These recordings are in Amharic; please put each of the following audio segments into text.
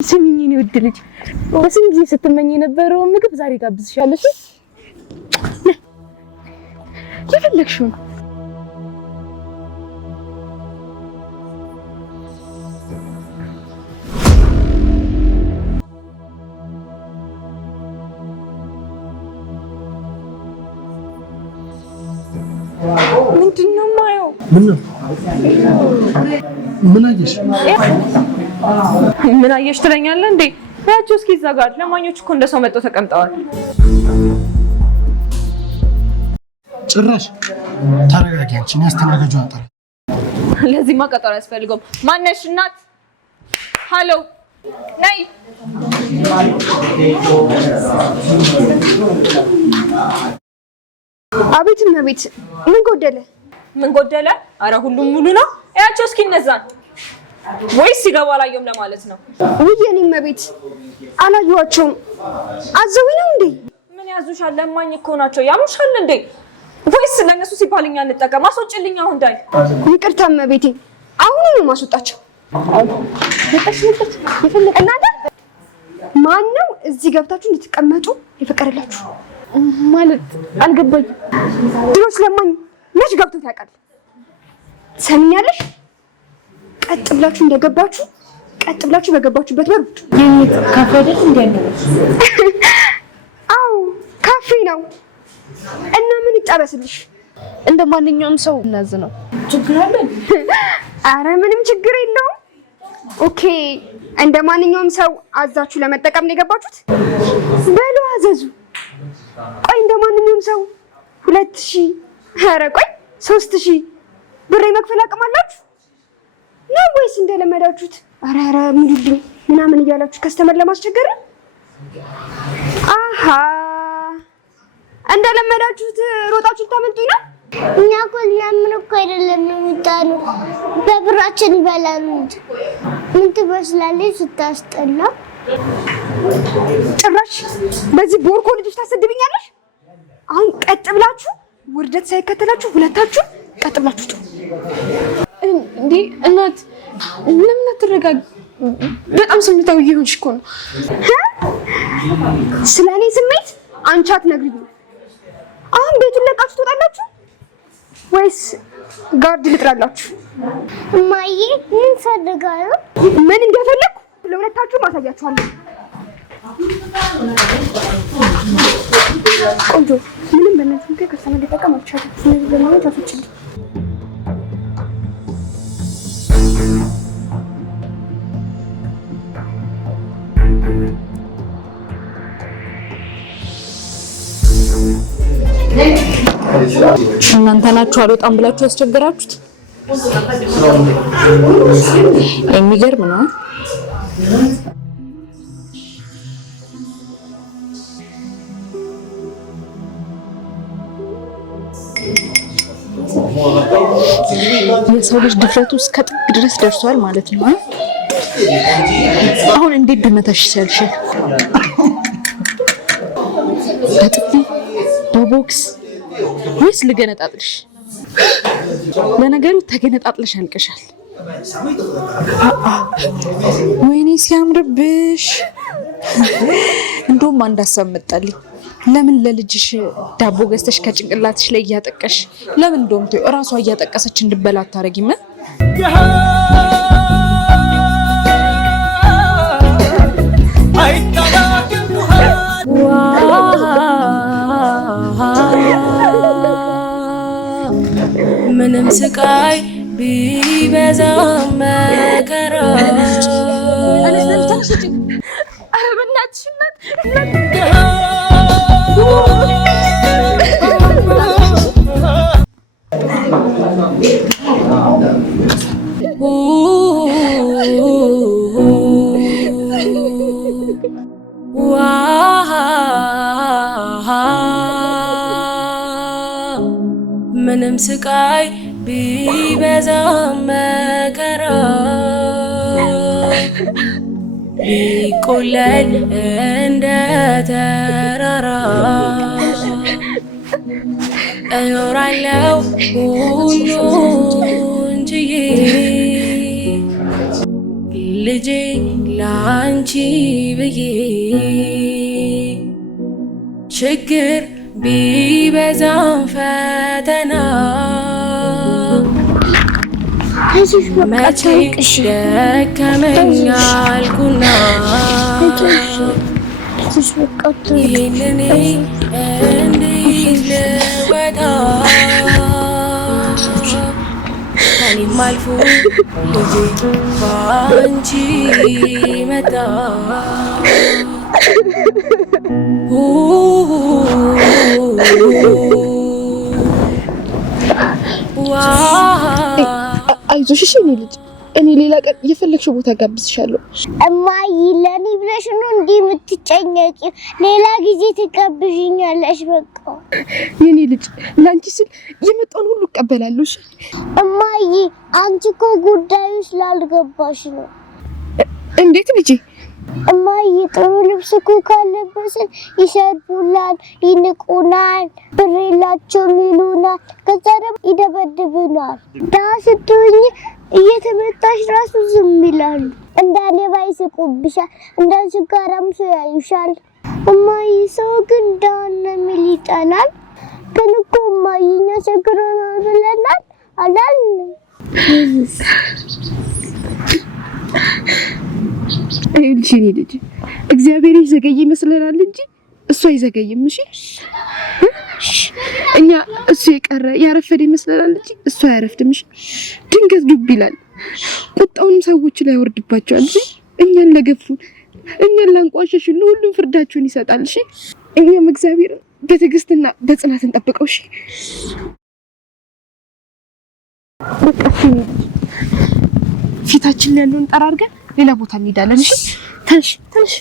ስሚኝ ነው ልጅ በስንት ጊዜ ስትመኝ የነበረው ምግብ ዛሬ ጋብዝሻለሽ። የፈለግሽው ምንድነው ማየው? ምን አየሽ? ምን አየሽ ትለኛለህ እንዴ? ያቸው እስኪ ዘጋት። ለማኞች እኮ እንደሰው መጥተው ተቀምጠዋል። ጭራሽ ተረጋጊ አንቺ። እኔ አስተናጋጁን አጠራ። ለዚህማ ቀጠሮ ያስፈልገው። ማነሽ እናት? ሃሎ ነይ። አቤት እመቤት፣ ምን ጎደለ? ምን ጎደለ? አረ ሁሉም ሙሉ ነው። ያቸው እስኪ እነዛን ወይስ ሲገባ አላየሁም ለማለት ነው? ውይ የኔ እመቤት አላየኋቸውም። አዘዊ ነው እንዴ? ምን ያዙሻል? ለማኝ እኮ ናቸው። ያሙሻል እንዴ? ወይስ ለነሱ ሲባል እኛ እንጠቀም? አስወጪልኝ አሁን ዳይ። ይቅርታ እመቤቴ፣ አሁን ነው ማስወጣቸው። እናንተ ማን ነው እዚህ ገብታችሁ እንድትቀመጡ የፈቀደላችሁ? ማለት አልገባኝ። ድሮስ ለማኝ መች ገብቶት ያውቃል? ሰሚኛለሽ? ቀጥ ብላችሁ እንደገባችሁ ቀጥ ብላችሁ በገባችሁበት በር ውጡ። የኔት ካፌ አይደል እንዴ? አዎ ካፌ ነው። እና ምን ይጣበስልሽ? እንደ ማንኛውም ሰው እናዝ ነው። ችግር አለ? አረ ምንም ችግር የለውም። ኦኬ እንደ ማንኛውም ሰው አዛችሁ ለመጠቀም ነው የገባችሁት? በሉ አዘዙ። ቆይ እንደ ማንኛውም ሰው 2000 ኧረ ቆይ 3000 ብር መክፈል አቅም አላችሁ ነው ወይስ እንደለመዳችሁት ኧረ ሙሉልኝ ምናምን እያላችሁ ከስተመር ለማስቸገር? አሃ እንደለመዳችሁት ሮጣችሁ ታመልጡኝ ነው? እኛ እኮ ለምን እኮ አይደለም የሚጣሉ በብራችን ይበላሉት። ምን ትመስላለች ስታስጠላ። ጭራሽ በዚህ ቦርኮ ልጅ ታሰድብኛለሽ? አሁን ቀጥ ብላችሁ ውርደት ሳይከተላችሁ ሁለታችሁ ቀጥ ብላችሁ ጥሩ። እንዴ እናት ለምን አትረጋግ? በጣም ስሜታዊ እየሆንሽ እኮ ነው። ስለኔ ስሜት አንቺ አትነግሪኝም። አሁን ቤቱን ለቃችሁ ትወጣላችሁ ወይስ ጋርድ ልጥራላችሁ? እማዬ ምን ፈልጋ ነው? ምን እንደፈለኩ ለሁለታችሁ ማሳያችኋለሁ። ቆንጆ ምንም በእናትህ ምክር ከስተመር ሊጠቀም አልቻለም። ስለዚህ ለማለት አትችልም። እናንተ ናችሁ አልወጣም ብላችሁ ያስቸገራችሁት? የሚገርም ነው። የሰው ልጅ ድፍረቱ እስከ ጥግ ድረስ ደርሷል ማለት ነው። አሁን እንዴት ብመታሽ ይሻልሻል? በጥፊ በቦክስ ወይስ ልገነጣጥልሽ? ለነገሩ ተገነጣጥለሽ አልቀሻል። ወይኔ ሲያምርብሽ። እንደውም አንድ ሀሳብ መጣልኝ። ለምን ለልጅሽ ዳቦ ገዝተሽ ከጭንቅላትሽ ላይ እያጠቀሽ ለምን እንደውም ተይው እራሷ እያጠቀሰች እንድበላ አታረጊም? ምንም ስቃይ ቢበዛ መከራ ምንም ስቃይ ቢበዛ መከራ ቢቆለል እንደ ተራራ እኖራለሁ ሁሉን ችዬ ልጄ ላንቺ ብዬ ችግር ቢበዛም ፈተና መቼ ደከመኝ አልኩና ይህንን እንዴት ልወጣ ከኔም አልፎ ልጄ ባንቺ መጣ አይዞሽ እሺ እኔ ልጅ እኔ ሌላ ቀን የፈለግሽው ቦታ ጋብዝሻለሁ። እማዬ ለኔ ብለሽ ነው እንዴ የምትጨነቂ? ሌላ ጊዜ ትቀብዥኛለሽ። በቃ የኔ ልጅ ላንቺ ስል የመጣውን ሁሉ እቀበላለሁ። እሺ እማዬ አንቺ እኮ ጉዳዩ ስላልገባሽ ነው። እንዴት ልጄ? እማዬ ጥሩ ልብስ እኮ ካለበስን ይሰድቡናል፣ ይንቁናል፣ ብር የላቸውም ይሉናል፣ ከዛ ደግሞ ይደበድቡናል። ደህና ስትሆኚ እየተመታሽ ራሱ ዝም ይላሉ። እንደ ሌባ ይስቁብሻል፣ እንደ ችጋራም ሰው ያዩሻል። እማዬ ሰው ግን ደህና የሚል ይጠላል። ግን እኮ እማዬ እኛ ቸግሮናል ብለናል አላልንም። አይልሽ የኔ ልጅ እግዚአብሔር ይዘገይ ይመስለናል እንጂ እሱ አይዘገይም። እሺ እኛ እሱ የቀረ ያረፈደ ይመስለናል እንጂ እሱ አያረፍድም። እሺ ድንገት ዱብ ይላል፣ ቁጣውንም ሰዎች ላይ ያወርድባቸዋል። እሺ እኛን ለገፉን፣ እኛን ላንቋሸሹን ሁሉም ፍርዳቸውን ይሰጣል። እሺ እኛም እግዚአብሔር በትዕግስትና በጽናት እንጠብቀው። እሺ በቃ ፊታችን ላይ ያለውን ጠራርገን ሌላ ቦታ እንሄዳለን። እሺ ተነሽ ተነሽ።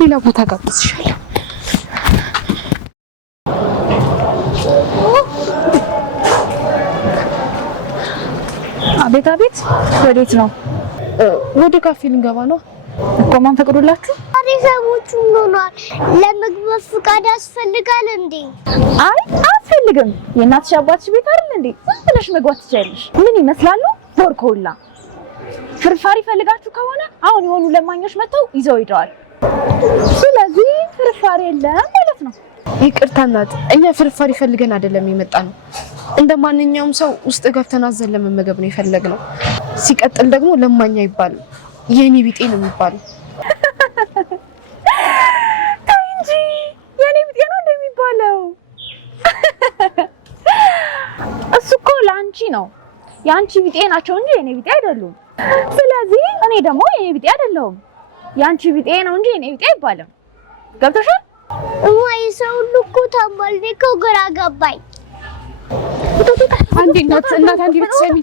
ሌላ ቦታ ጋብዝሻለሁ። አቤት አቤት፣ ወዴት ነው? ወደ ካፌ ልንገባ ነው እኮ። ማን ፈቅዶላችሁ? ሰዎቹ ሆኗል። ለመግባት ፍቃድ ያስፈልጋል እንዴ? አይ አልፈልግም። የእናትሽ አባትሽ ቤት አይደል እንዴ? ዝም ብለሽ መግባት ትችያለሽ። ምን ይመስላሉ? ቦርኮላ ፍርፋሪ ፈልጋችሁ ከሆነ አሁን የሆኑ ለማኞች መጥተው ይዘው ሄደዋል። ስለዚህ ፍርፋሪ የለም ማለት ነው። ይቅርታ እናት፣ እኛ ፍርፋሪ ፈልገን አይደለም የመጣ ነው። እንደ ማንኛውም ሰው ውስጥ ገብተን አዘን ለመመገብ ነው የፈለግነው። ሲቀጥል ደግሞ ለማኛ ይባላል፣ የኔ ቢጤ ነው የሚባለው። እንጂ የኔ ቢጤ ነው እንደሚባለው። እሱ እኮ ለአንቺ ነው፣ የአንቺ ቢጤ ናቸው እንጂ የኔ ቢጤ አይደሉም። ስለዚህ እኔ ደግሞ የኔ ቢጤ አይደለሁም፣ የአንቺ ቢጤ ነው እንጂ የኔ ቢጤ አይባልም። ገብቶሻል? እማዬ ሰው ሁሉ እኮ ታሟል። እኔ እኮ ግራ ገባኝ። አንዴ እናት አንዴ ብትሰሚ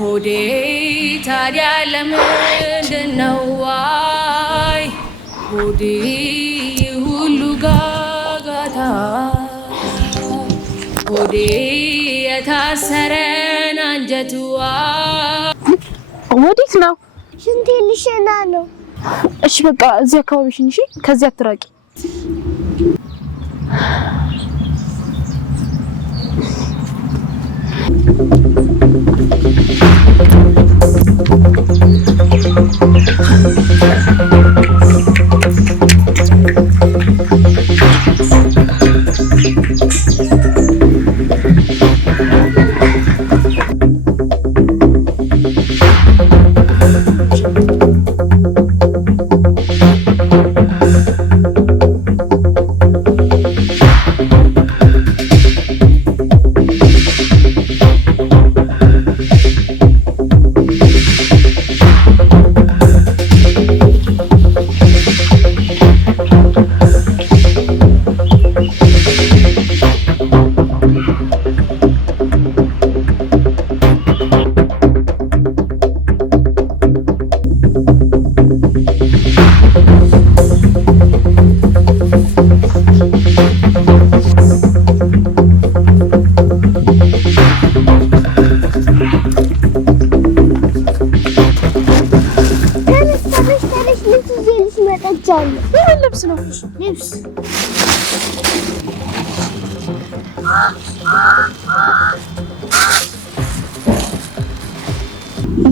ሆዴ ታዲያ ለምንድን ነው ዋይ ሆዴ ሁሉ ጋጋታ ሆዴ የታሰረን አንጀትዋ ወዴት ነው? ሽንቴ ልሸና ነው። እሺ በቃ እዚህ አካባቢ ሽንሺ፣ ከዚህ አትራቂ። ልብስ ነው። ልብስ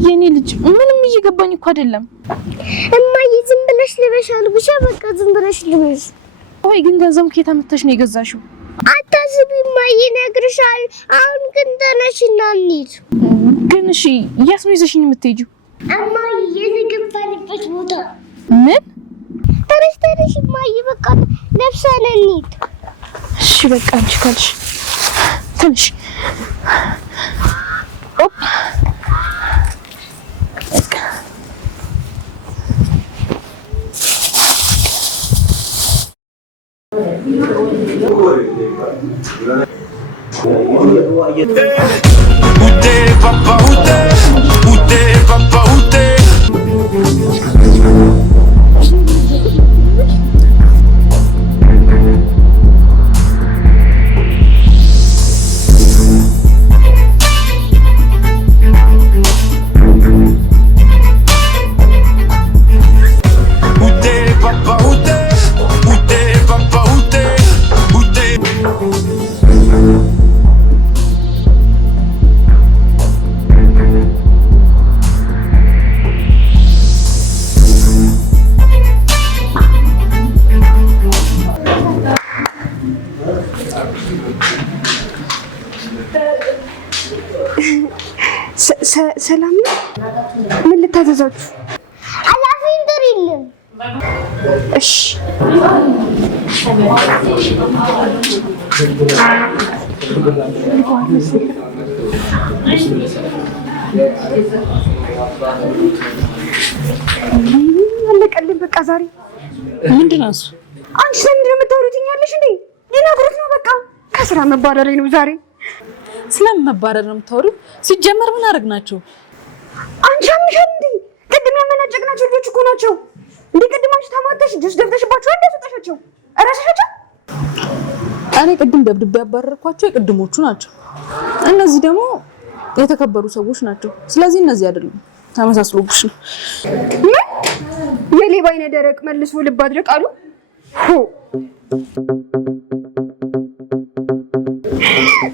የኔ ልጅ ምንም እየገባኝ እኮ አይደለም። እማዬ ዝም ብለሽ ልበሽ አልኩሽ። በቃ ዝም ብለሽ ልበሽ። ቆይ ግን ገንዘቡ ከየት አመጣሽ ነው የገዛሽው? አታስቢ እማዬ፣ እነግርሻለሁ። አሁን ግን ተነሽና እንሂድ። ግን እሺ የት ነው ይዘሽኝ የምትሄጂው? እማዬ የተገባንበት ቦታ። ምን? ተነሽ እማዬ፣ በቃ ለብሰን እንሂድ። እሺ በቃ አንቺ ካልሽ ትንሽ ኦፕ ሰላም ነው? ምን ልታዘዛችሁ? አላፊን ጥሪልን። እሺ አለቀልኝ። በቃ ዛሬ ምንድን ነው እሱ? አንቺ ስለምንድን ነው የምታወሩትኛለሽ እንዴ? ሊነግሩት ነው። በቃ ከስራ መባረሬ ነው ዛሬ። ስለምን መባረር ነው የምታወሪው? ሲጀመር ምን አደረግናቸው? አንቺ አምሻል እንዴ? ቅድም ያመናጨቅናቸው ልጆች እኮ ናቸው እንዴ? ቅድም አንቺ ተማተሽ ጁስ ደፍተሽባቸው አዳሰጣሻቸው እራስሻቸው። እኔ ቅድም ደብድቤ ያባረርኳቸው የቅድሞቹ ናቸው። እነዚህ ደግሞ የተከበሩ ሰዎች ናቸው። ስለዚህ እነዚህ አይደሉም። ተመሳስሎብሽ ነው። ምን የሌባ አይነ ደረቅ መልሶ ልብ አድርቅ አሉ።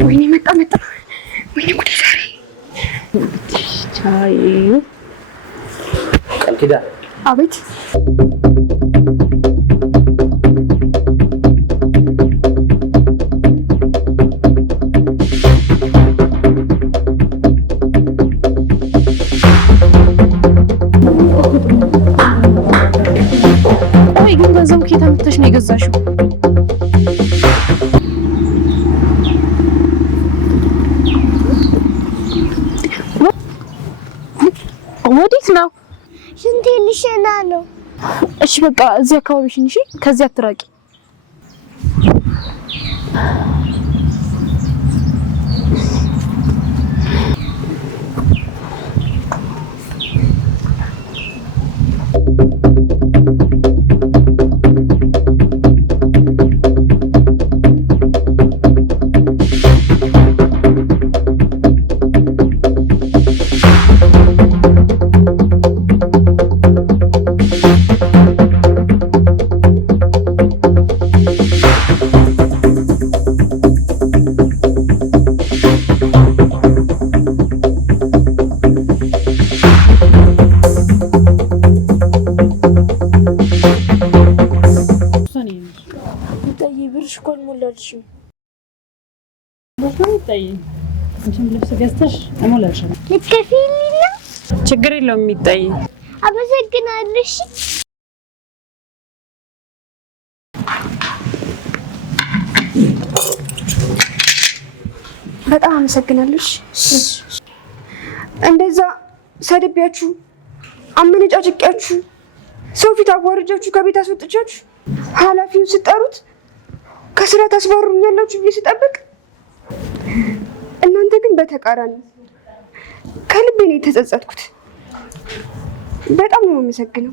ወይኔ መጣ። ወይኔ ጉዴ ዛሬ ቻይ ቃል ኪዳን። አቤት። ቆይ ግን ገንዘቡ ከየት አመጣሽ ነው የገዛሽው? ወዴት ነው? ሽንቴ ልሸና ነው። እሺ በቃ እዚህ አካባቢ ሽንሺ፣ ከዚህ አትራቂ። ችግር የለውም የሚታይ። አመሰግናለሁ። በጣም አመሰግናለሁ። እንደዛ ሰድቤያችሁ አመነጫጭቄያችሁ ሰው ፊት አዋርጃችሁ ከቤት አስወጥቻችሁ ኃላፊውን ስጠሩት ከስራ ታስባሩኛላችሁ ብዬ ስጠብቅ እናንተ ግን በተቃራኒ ከልቤ ነው የተጸጸትኩት። በጣም ነው የማመሰግነው።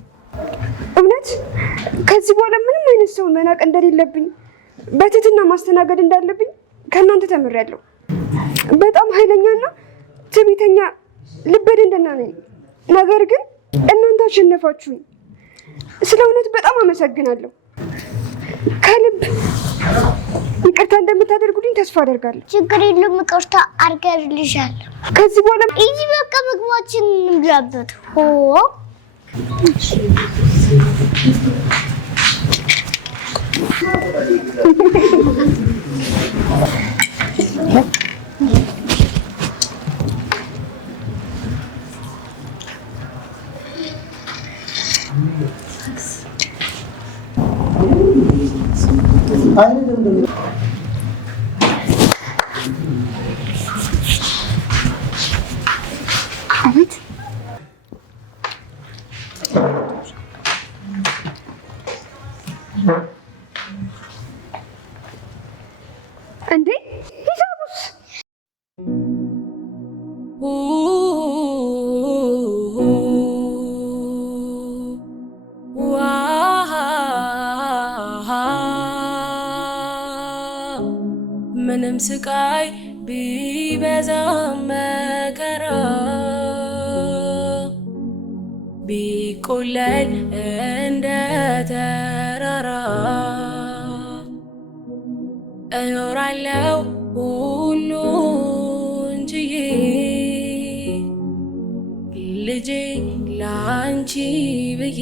እውነት ከዚህ በኋላ ምንም አይነት ሰው መናቅ እንደሌለብኝ በትህትና ማስተናገድ እንዳለብኝ ከእናንተ ተምሬያለሁ። በጣም ኃይለኛና ትዕቢተኛ ልበ ደንደና ነኝ። ነገር ግን እናንተ አሸነፋችሁኝ። ስለ እውነት በጣም አመሰግናለሁ። ከልብ ይቅርታ እንደምታደርጉልኝ ተስፋ አደርጋለሁ። ችግር የለም ይቅርታ አድርጌልሻለሁ። ከዚህ በኋላ እዚህ በቃ ምግባችንን እንብላበት። አቤት እንዴ ሂሳቡስ? ምንም ስቃይ ቢበዛም መከራ ቢቆለል እንደ ተራራ እኖራለሁ ሁሉን ችዬ ልጄ ላንቺ ብዬ